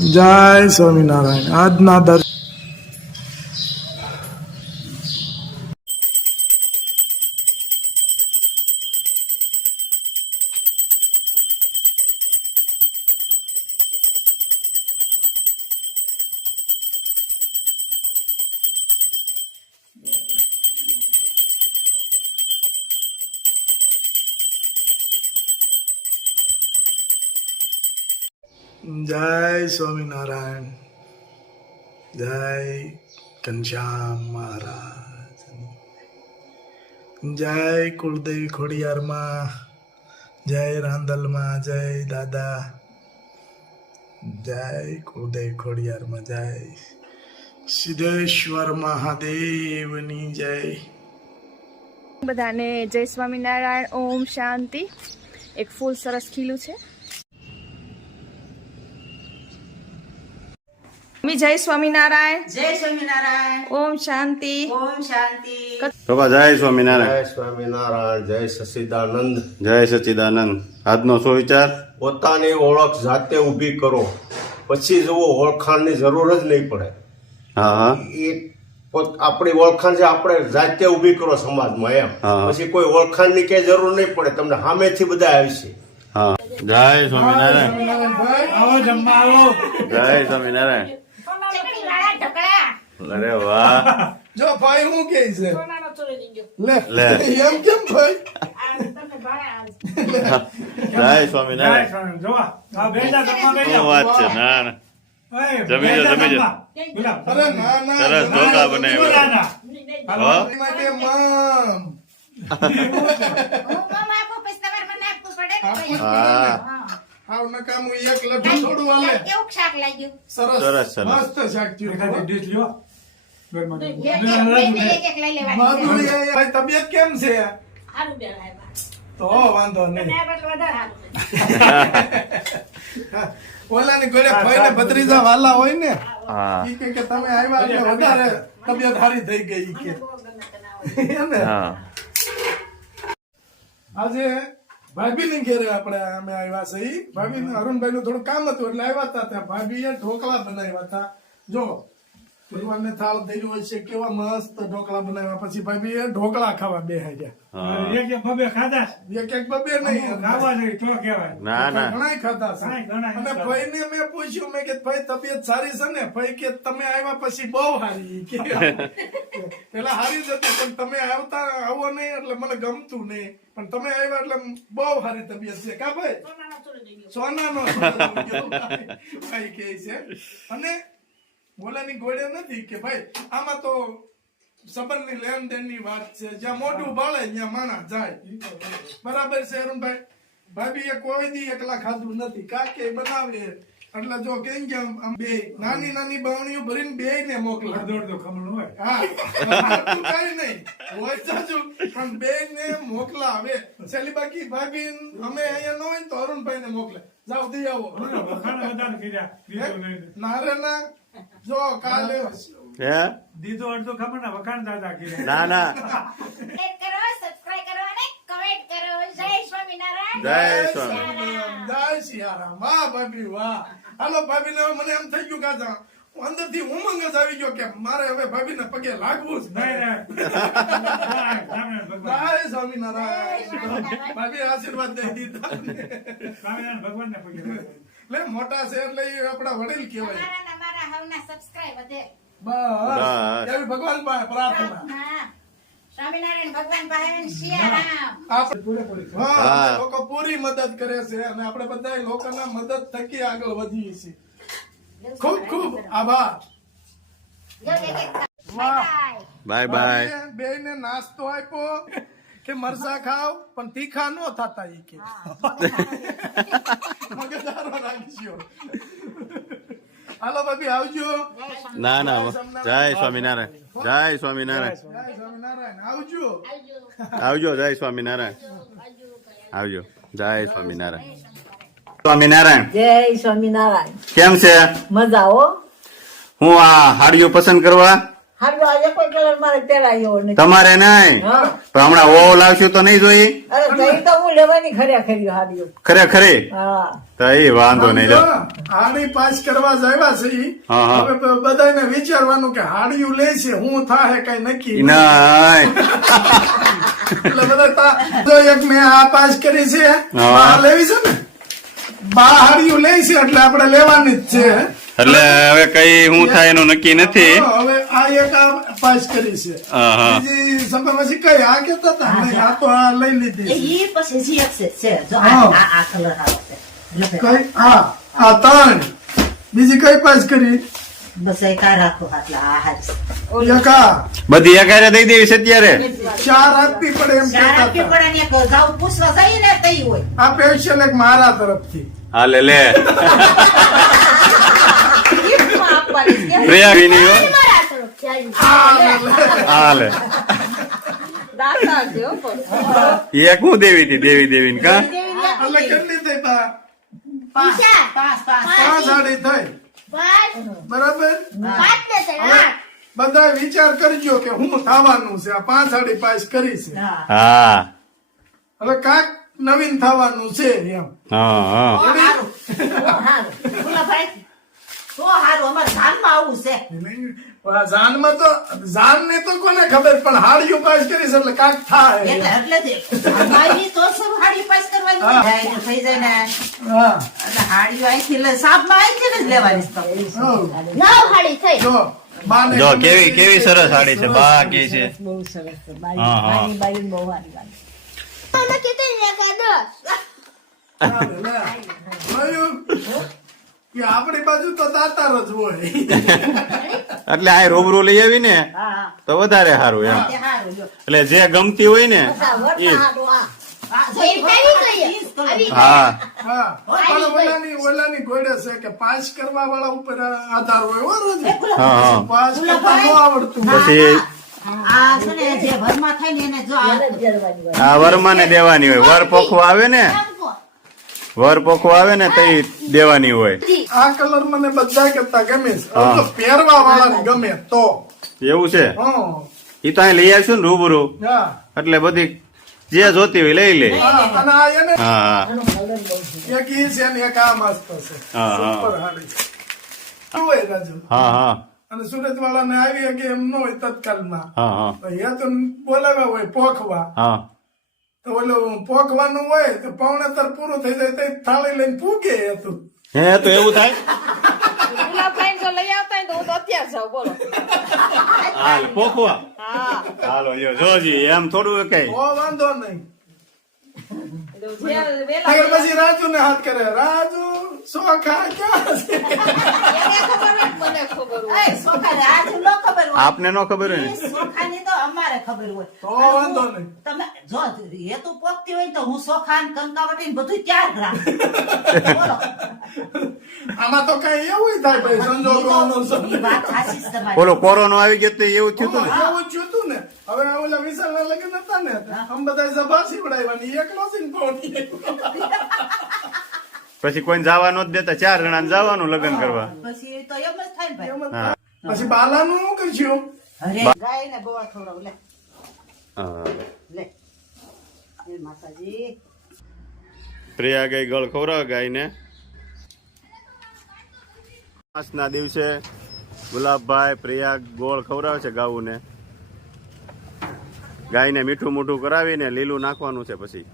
જય સ્વામિનારાયણ. આજના દર જય સ્વામિનારાયણ. જય ઘનશ્યામ મહારાજ. જય કુળદેવી ખોડિયારમાં. જય રાંદલમાં જય દાદા. જય કુળદેવી ખોડિયારમાં. જય સિદ્ધેશ્વર મહાદેવની જય. બધાને જય સ્વામિનારાયણ. ઓમ શાંતિ. એક ફૂલ સરસ ખીલું છે. મમ્મી જય સ્વામિનારાયણ. જય સ્વામિનારાયણ. ઓમ શાંતિ. ઓમ શાંતિ. બાબા જય સ્વામિનારાયણ. જય સ્વામિનારાયણ જય સચિદાનંદ. જય સચિદાનંદ. આજનો શું વિચાર? પોતાની ઓળખ જાતે ઊભી કરો. પછી જુઓ ઓળખાણની જરૂર જ નહીં પડે. હા હા. એ આપણી ઓળખાણ છે આપણે જાતે ઊભી કરો સમાજમાં એમ. હા. પછી કોઈ ઓળખાણની કે જરૂર નહીં પડે. તમને સામેથી બધા આવશે. હા. જય સ્વામિનારાયણ. જય સ્વામિનારાયણ. અરે વાહ. જો ભાઈ હું કે છે? લે. લે. એમ કેમ ભાઈ? જય સ્વામિનારાયણ. શું વાત છે? ના ના. જમી લો જમી લો અરે ના ના સરસ ઢોકળા બનાવ્યા. માટે મામ. હા આવ નકામું એક લઠ્ઠું કેવું શાક લાગ્યું? સરસ, સરસ. મસ્ત શાક થયું. માધુરી ભાઈ તબિયત કેમ છે તો વાંધો નહીં ઓલાની ઘરે ભાઈને ભત્રીજા વાલા હોય ને ઈ કે કે તમે આવ્યા એટલે વધારે તબિયત સારી થઈ ગઈ કે એમ ને? હા આજે ભાભી ની ઘેરે આપણે અમે આવ્યા છે ભાભી અરુણભાઈ નું થોડું કામ હતું એટલે આવ્યા હતા ત્યાં ભાભી એ ઢોકળા બનાવ્યા હતા જો ભગવાનને થાળ ધર્યું હોય છે કેવા મસ્ત ઢોકળા બનાવ્યા. પછી ભાઈ એ ઢોકળા ખાવા બે ગયા એક એક એક બબે નહીં ના ના. ઘણા ખાધા અને ભાઈ ને મેં પૂછ્યું મેં કે ભાઈ તબિયત સારી છે ને? ભાઈ કે તમે આવ્યા પછી બહુ સારી કે પેલા સારી જ હતી પણ તમે આવતા આવો નહીં એટલે મને ગમતું નહીં. પણ તમે આવ્યા એટલે બહુ સારી તબિયત છે. કા ભાઈ? સોનાનો ભાઈ કે છે. અને બોલાની ગોળે નથી કે ભાઈ આમાં તો સંબંધની લેણ દેણની વાત છે. જ્યાં મોઢું બાળે ત્યાં માણસ જાય. બરાબર છે અરુણભાઈ? ભાભી એ કોઈ દી એકલા ખાધું નથી. કાકે બનાવે એટલે જો કેમ કે આમ- બે નાની નાની બાવણીઓ ભરીને બે ને મોકલે હા. કઈ નહીં. હોય જાજુ પણ બે ને મોકલાવે. છેલ્લી બાકી ભાભી અમે અહીંયા ન હોય ને તો અરુણભાઈ ને મોકલે. જાઓ દઈ આવો. ના રે ના જો કાલે હે? દીધો અડધો ખબર ના વખાણ દાદા કે ના ના. લાઈક કરો સબસ્ક્રાઇબ કરો અને કમેન્ટ કરો. જય સ્વામિનારાયણ. જય સ્વામિનારાયણ. જય સિયારામ. વાહ ભાભી વાહ. હાલો ભાભી ને મને એમ થઈ ગયું કાકા અંદરથી ઉમંગ જ આવી ગયો કે મારે હવે ભાભી ને પગે લાગવું જ નહીં ભગવાન. સ્વામિનારાયણ. ભાભી આશીર્વાદ દઈ દીધા સ્વામિનારાયણ ભગવાનને પગે લાગે. લે મોટા છે એટલે આપડા આપણા વડીલ કહેવાય. અમારા ને અમારા હવના સબસ્ક્રાઇબ વધે. બસ. બસ. એવી ભગવાન પાસે પ્રાર્થના. પ્રાર્થના સ્વામિનારાયણ ભગવાન પાસે સિયારામ આપણે હા. હા. લોકો પૂરી મદદ કરે છે અને આપણે બધા લોકોના મદદ થકી આગળ વધીએ છીએ. ખૂબ ખૂબ આભાર. Bye bye. બે ને નાસ્તો આપ્યો કે મરસા ખાવ પણ તીખા નો થતા એ કે. મગજદારો રાખજો હાલો ભાભી આવજો. ના ના જય સ્વામિનારાયણ. જય સ્વામિનારાયણ. જય સ્વામિનારાયણ આવજો. આવજો જય સ્વામિનારાયણ. આવજો જય સ્વામિનારાયણ. સ્વામિનારાયણ જય સ્વામિનારાયણ. કેમ છે? મજા હો? હું આ હાડીઓ પસંદ કરવા તમારે નહીં? પણ હમણાં ઓ લાવશું તો નહીં જોઈ તો હું લેવાની ખરેખરી હાર્યો ખરેખર હા. તો એ વાંધો નહીં હાડી પાસ કરવા આવ્યા છે બધાને વિચારવાનું કે હાડિયું લે છે હું થાય કઈ નક્કી નહીં. ના એટલે બધા જો એક મેં આ પાસ કરી છે. લેવી છે ને? બા હાડિયું લે છે એટલે આપણે લેવાની જ છે. એટલે હવે કઈ હું થાય એનું નક્કી નથી. હવે આ એક આ પાસ કરી છે. બીજી કઈ? આ કેતા હતા? આ તો આ લઈ લીધી છે. પછી જી એક છે છે. જો આ આ- આ કલર આવે કઈ? હા આ ત્રણ. બીજી કઈ પાસ કરી? બસ એક રાખો એટલે આ હારી બધી એકારે દઈ દેવી છે અત્યારે? ચાર આપવી પડે એમ ચાર કેતા પડે ને એક પૂછવા જઈએ ને તઈ હોય. આ પેશિયલ એક મારા તરફથી. હાલે લે. પ્રિયા. હાલે છે હો દેવી હતી? દેવી દેવી ને કા બરાબર. બધા વિચાર કરજો કે હું થવાનું છે. આ પાંચ સાડી પાંચ કરી છે. હા હા. હવે કાંક નવીન થવાનું છે એમ. હા હા તો હારું. તો હારું. ભોલાભાઈ, તો હારું. અમારે ધાનમાં આવું છે જાનમાં તો જાન ને તો કોને ખબર પણ હાડી પાસ કરીશ એટલે કાંક થાય એટલે એટલે જ ધાનમાં તો શું હાડી પાસ કરવાની જાય થઈ જાય ને હા એટલે હાડીઓ અહીંથી લે સાપમાં અહીંથી જ લેવાની છે તો. નવ હાડી થઈ. જો જો કેવી કેવી સરસ સાડી છે બાકી છે બહુ સરસ છે. બાઈ બાઈ બહુ સારી વાત નક્કી થઈ ને એકાદ દસ. હા, લે. જોયું? કે આપણી બાજુ તો દાતાર જ હોય. એટલે આ રૂબરૂ લઈ આવી ને હા હા. તો વધારે સારું એમ. તે હારું જો. એટલે જે ગમતી હોય ને એ. હા. ઓલાની ઘોડે છે કે પાસ કરવા વાળા ઉપર આધાર હોય હો રોજ. હા હા. પાસ આવડતું. પછી ને જે ઘરમાં થાય ને એને જો આ આ વરમાને દેવાની હોય. વર પોખવા આવે ને વર પોખો આવે ને તો દેવાની હોય. આ કલર મને બધા કરતા ગમે છે. પહેરવા વાળા ગમે તો. એવું છે? એ તો અહીં લઈ આવશું ને રૂબરૂ. એટલે બધી જે જોતી હોય લઈ લે. હા, હા ને અને સુરત વાળાને આવી કે એમ ન હોય તત્કાલમાં. હા હા. તો બોલાવ્યા હોય પોખવા. હા. તો ઓલું પોકવાનું હોય તો પૌણેતર પૂરું થઈ જાય તો થાળી લઈને પૂગે હે તો એવું થાય? ગુલાબભાઈ જો લઈ આવતા તો હું તો અત્યારે જાઉં બોલો. હાલ પોખવા. હા. હાલો જો જોજી એમ થોડું કઈ. ઓ વાંધો નહીં. પછી રાજુ ને હાથ કરે રાજુ સોખા ક્યાં ને ન આપને નો ખબર હોય સોખાની તો અમારે ખબર હોય તો વાંધો નહીં તમે જો હેતુ પોખતી હોય તો હું સોખાન કંકાવટી બધું રાખું બોલો આમાં તો કઈ એવું થાય ભાઈ સંજોગો ઓલો કોરોનો આવી ગયો તો એવું થયું હતું એવું થયું ને હવે આ ઓલા વિશાલ ના લગ્ન હતા ને આમ બધા સભા સીવડાવ્યા એકલો ને પછી કોઈ જવા નો જ દેતા ચાર જણા જવાનું લગ્ન કરવા. પછી તો એમ જ થાય ભાઈ. એમ જ હા. થાય. પછી બાલાનું શું કરશું? અરે ગાય ને ગોળ ખવડાવ લે. લે. એ માતાજી. પ્રિયા ગઈ ગળ ખવડાવે ગાયને. ના દિવસે ગુલાબભાઈ પ્રિયા ગોળ ખવડાવે છે ગાઉને. ગાયને મીઠું મોઠું કરાવીને લીલું નાખવાનું છે પછી.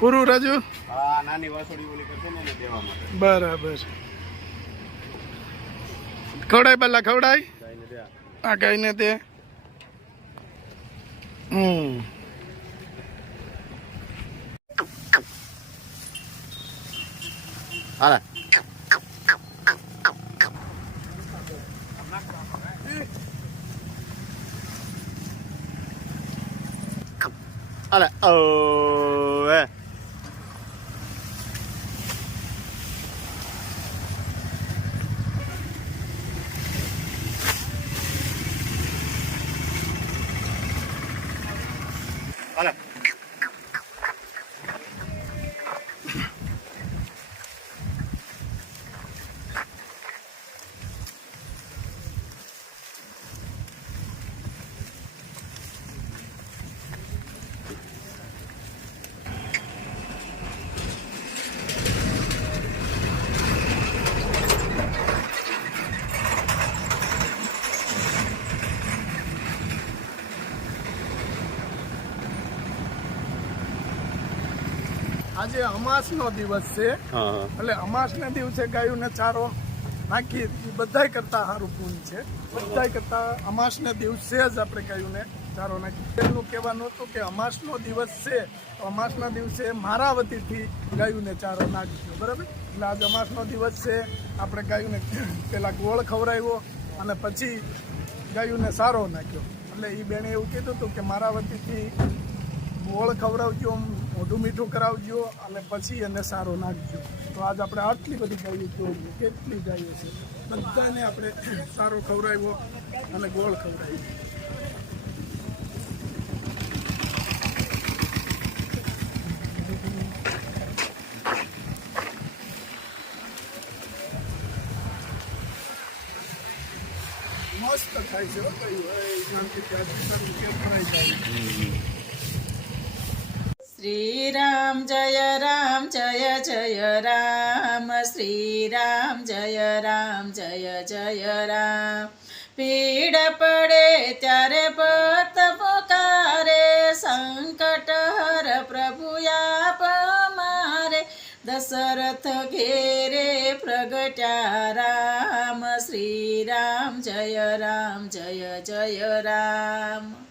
પૂરું રાજુ? હા નાની વાસોડી ઓલી કરશે ને દેવા માટે. બરાબર. ખવડાય પહેલા ખવડાય? આ. ગાયને તે હમ. હાલે. Ale, ooo, e. આજે અમાસનો દિવસ છે. એટલે અમાસ અમાસને દિવસે ને ચારો નાખી એ બધાય કરતા સારું પૂન છે. બધાય કરતા અમાસને દિવસે જ આપણે ગાયોને ચારો નાખી. પહેલું કહેવાનું હતું કે અમાસનો દિવસ છે તો અમાસના દિવસે મારા વતીથી ને ચારો નાખ્યો બરાબર? એટલે આજે અમાસનો દિવસ છે આપણે ગાયોને પેલા ગોળ ખવડાવ્યો અને પછી ગાયોને સારો નાખ્યો. એટલે એ બેને એવું કીધું હતું કે મારા વતીથી ગોળ ખવડાવજો મોઢું મીઠું કરાવજો અને પછી એને સારો નાખજો. તો આજ આપણે આટલી બધી ગાયો જોઈએ કેટલી ગાયો છે? બધાને આપણે સારો ખવડાવ્યો અને ગોળ ખવડાવ્યો. મસ્ત થાય છે ભાઈ. ભાઈ શાંતિથી આજથી સારું કેમ ફરાઈ જાય શ્રી રામ જય રામ, જય જય રામ શ્રી રામ જય રામ, જય જય રામ. પીડ પડે ત્યારે ભક્ત પુકારે, સંકટ હર પ્રભુ આપ મારે. દશરથ ઘેરે પ્રગટ્યા રામ શ્રી રામ જય રામ, જય જય રામ.